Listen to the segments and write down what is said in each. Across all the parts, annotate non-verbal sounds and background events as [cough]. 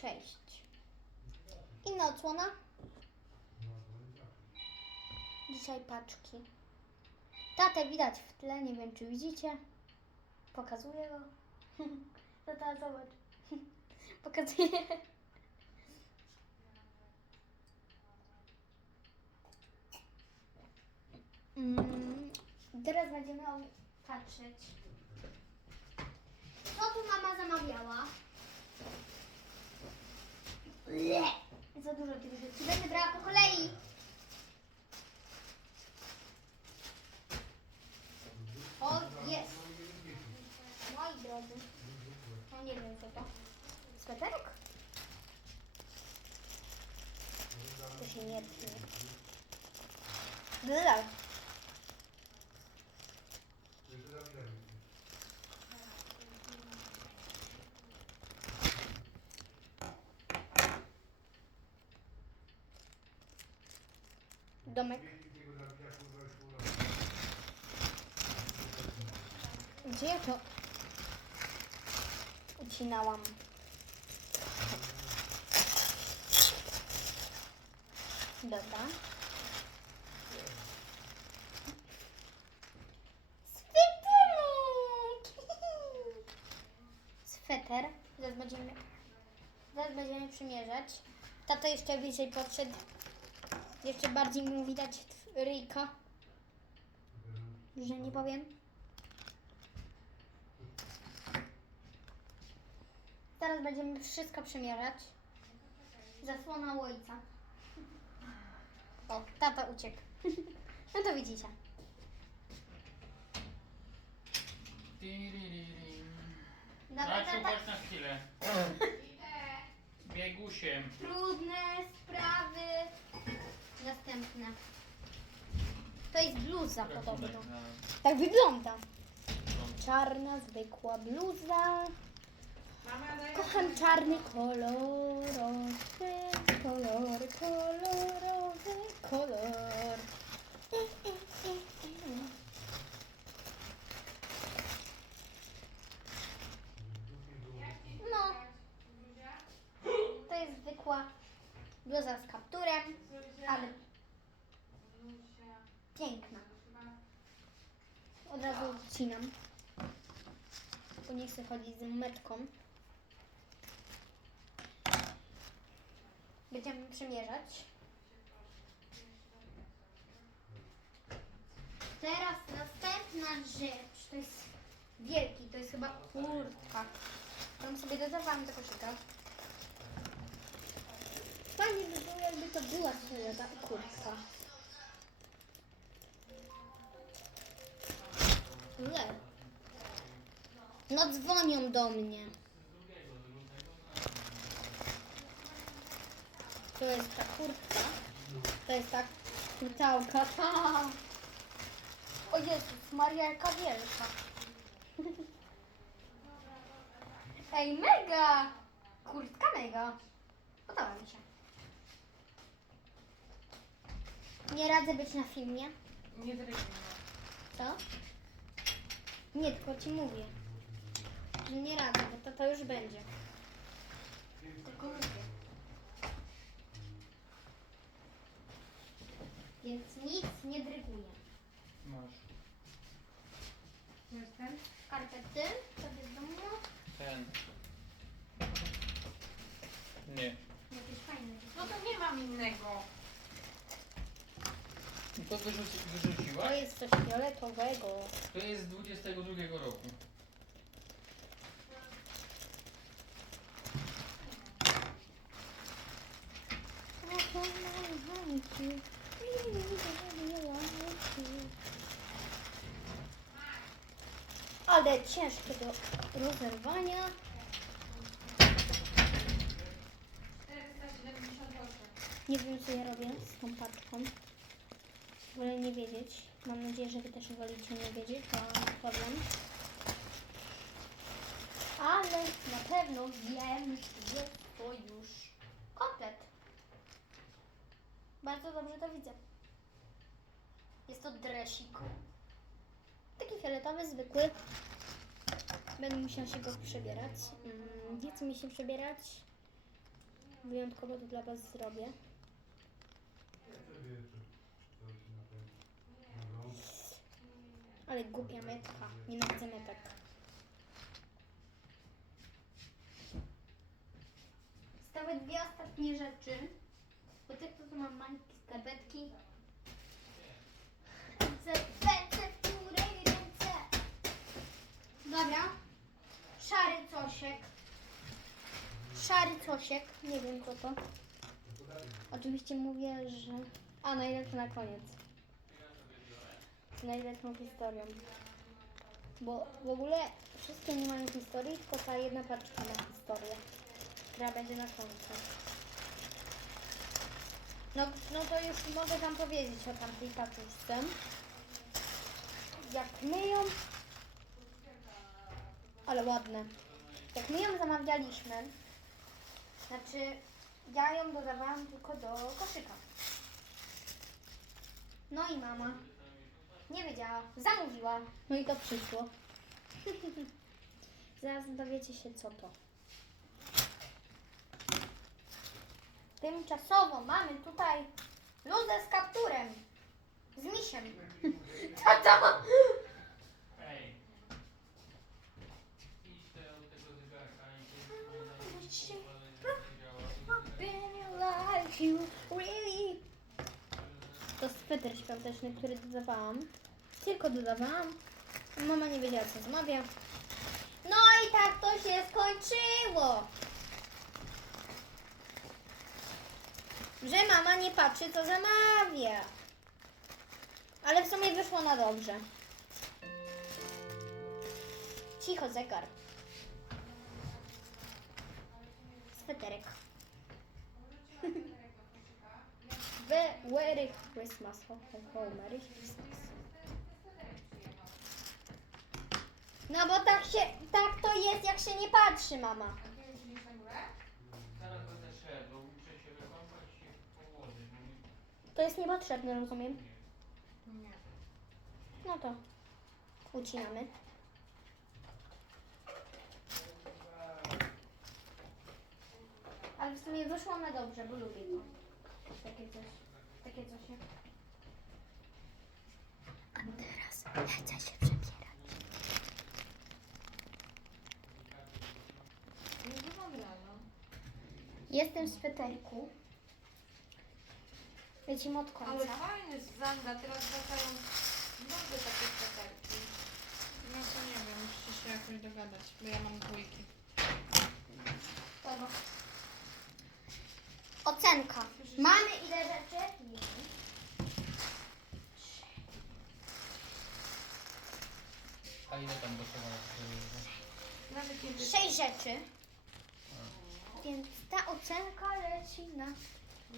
Cześć. Inna odsłona. Dzisiaj paczki. Tatę widać w tle, nie wiem czy widzicie. Pokazuję go. [laughs] Tata, zobacz. [laughs] Pokazuję. Mm, teraz będziemy patrzeć. Co tu mama zamawiała? Le. Za dużo tych rzeczy. Będę brała po kolei. O, jest. Moi drodzy. No nie wiem co to. Sweterek? To się nie tnie. Ble. Domek. Gdzie ja to ucinałam? Dobra. Sweterek! [laughs] Sweter. Zaraz będziemy, zaraz będziemy przymierzać. Tato jeszcze bliżej podszedł. Jeszcze bardziej mu widać ryjka. Że nie powiem. Teraz będziemy wszystko przymierzać. Zasłona ojca. O, tata uciekł. [laughs] No to widzicie. Dobra, Maciu, tata. chodź na chwilę. [laughs] Biegusiem. Trudne sprawy. Następne. To jest bluza podobno. Tak wygląda. Czarna, zwykła bluza. Kocham czarny kolorowy, kolor, kolorowy, kolor. No. To jest zwykła bluza z kapturem, ale piękna. Od razu odcinam, bo nie chcę chodzić z metką. Będziemy przymierzać. Teraz następna rzecz. To jest wielki, to jest chyba kurtka. Tam sobie dodawałam do koszyka. Fajnie by było, jakby to była twoja ta kurtka. Le. No dzwonią do mnie. To jest ta kurtka. To jest ta kurtałka. Ta. O Jezus, Maria wielka. Ej, mega! Kurtka mega. Podoba mi się. Nie radzę być na filmie. Nie drgnij. Co? Nie, tylko ci mówię. Że nie radzę, bo to, to już będzie. Tylko mówię. Więc nic nie dryguję. Masz. Jestem. Skarpety sobie z domu. Ten. Nie. Jakieś fajne. No to nie mam innego. To wyrzuci, To wyrzuciłaś? jest coś fioletowego. To jest z 22 roku. Ale ciężkie do rozerwania. 478. Nie wiem co ja robię z tą paczką. Wolę nie wiedzieć. Mam nadzieję, że wy też wolicie nie wiedzieć, bo mam problem. Ale na pewno wiem, że to już komplet. Bardzo dobrze to widzę. Jest to dresik. Taki fioletowy, zwykły. Będę musiała się go przebierać. Mm, Nie chce mi się przebierać. wyjątkowo to dla Was zrobię. Ale głupia metka. Nienawidzę metek. Zostały dwie ostatnie rzeczy. Bo tych to tu mam mańki, skarpetki. Ręce, w której ręce? Dobra. Szary cosiek. Szary cosiek. Nie wiem co to. Oczywiście mówię, że... A, najlepsze na koniec. Najlepszą historią. Bo w ogóle wszystkie nie mają historii, tylko ta jedna paczka ma historię, która będzie na końcu. No, no to już mogę Wam powiedzieć o tamtej paczuszce. Jak my ją... Ale ładne. Jak my ją zamawialiśmy, znaczy ja ją dodawałam tylko do koszyka. No i mama nie wiedziała, zamówiła. No i to przyszło. [laughs] Zaraz dowiecie się co to. Tymczasowo mamy tutaj luzę z kapturem. Z misiem. [laughs] Tata! Ej. Idź te od tego zegarka i like you really. Sweter świąteczny, który dodawałam. Tylko dodawałam. Mama nie wiedziała co zamawia. No i tak to się skończyło. Że mama nie patrzy co zamawia. Ale w sumie wyszło na dobrze. Cicho zegar. Sweterek. [laughs] Merry Christmas. Ho, ho, ho, Merry Christmas. No bo tak się, tak to jest jak się nie patrzy, mama. Zaraz będę bo muszę się i położyć. To jest niepotrzebne, rozumiem? Nie. No to ucinamy. Ale w sumie wyszło na dobrze, bo lubię to. Takie coś. Takie coś. A teraz chcę się przebierać. Nie wyglądają. Jestem w sweterku. Lecimy od końca. Ale fajny Zanga, teraz wracają nowe takie skaterki. No to nie wiem, musicie się jakoś dogadać, bo ja mam dwójki. Dobra. Ocenka. Mamy ile rzeczy? A ile tam kosztowało? Nawet nie wiem. Sześć rzeczy. Więc ta ocenka leci na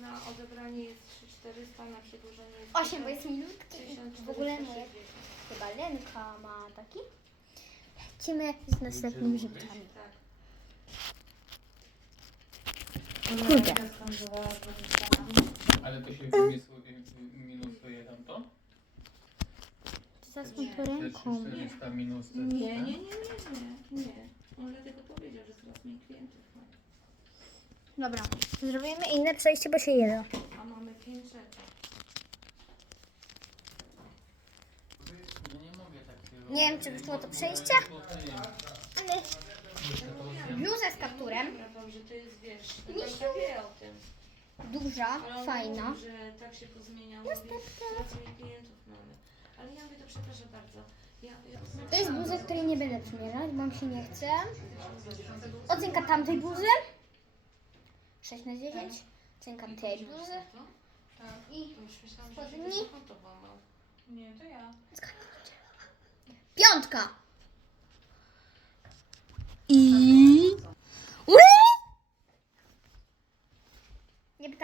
Na odebranie jest 3400, na przedłużenie jest 8, bo jest minutki i w ogóle moje 1460. chyba Lenka ma taki. Lecimy z następnymi rzeczami. Tak. Kurde. Ale to się minusuje tam to? Zasłoń to ręką. 400 minus te Nie, nie, nie, nie, nie, nie. On dlatego powiedział, że coraz mniej klientów ma. Dobra, zrobimy inne przejście, bo się jeda. A mamy pięć rzeczy. No nie mogę tak Nie wiem, czy wyszło to przejście, ale bluzę z kapturem, Rafał, że to jest, wiesz, Misiu. Natalka wie o tym. duża, Ale on fajna. Mówi, że tak się pozmieniało, więc coraz mniej klientów mamy. Ale ja mówię, to przepraszam bardzo. Ja, ja To jest bluza, której nie będę przymierzać, bo mi się nie chce. Ocenka tamtej bluzy. 6 na 10. Ocenka tej bluzy. I To już myślałam, że spodni. się konto łamał. Nie, to ja. piątka. I... Ui!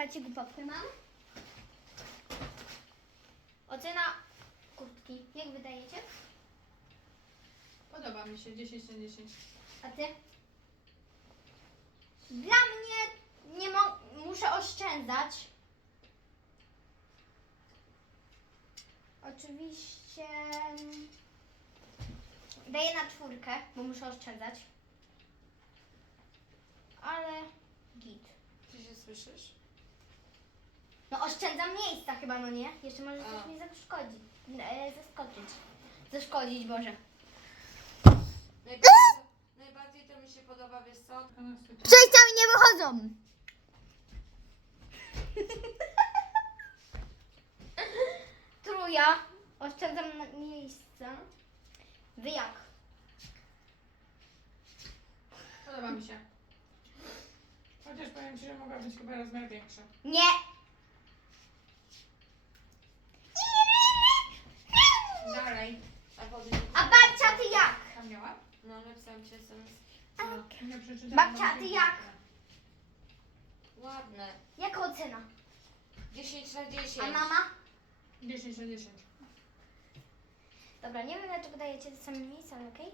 Pytajcie głupotkę mam. Ocena kurtki. Jak wydajecie? Podoba mi się 10 na 10. A ty? Dla mnie nie mo- muszę oszczędzać. Oczywiście mm, daję na czwórkę, bo muszę oszczędzać. Ale git. Ty się słyszysz? No oszczędzam miejsca chyba, no nie? Jeszcze może A. coś mi zaszkodzić. E, zaskoczyć. Zaszkodzić, Boże. Najbardziej, najbardziej to mi się podoba, wiesz co? Przejścia mi nie wychodzą. Truja. Oszczędzam na miejsca. Wy jak? Podoba mi się. Chociaż powiem Ci, że mogła być chyba rozmiar większy. Nie. Dalej. A potem... A babcia, ty jak? Tam miała? No, napisałam Ci SMS. Nie przeczytałam. Babcia, a ty jak? Ładne. Jaka ocena? 10 na 10. A mama? 10 na 10. Dobra, nie wiem dlaczego dajecie te same miejsca, ale okej?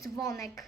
Dzwonek.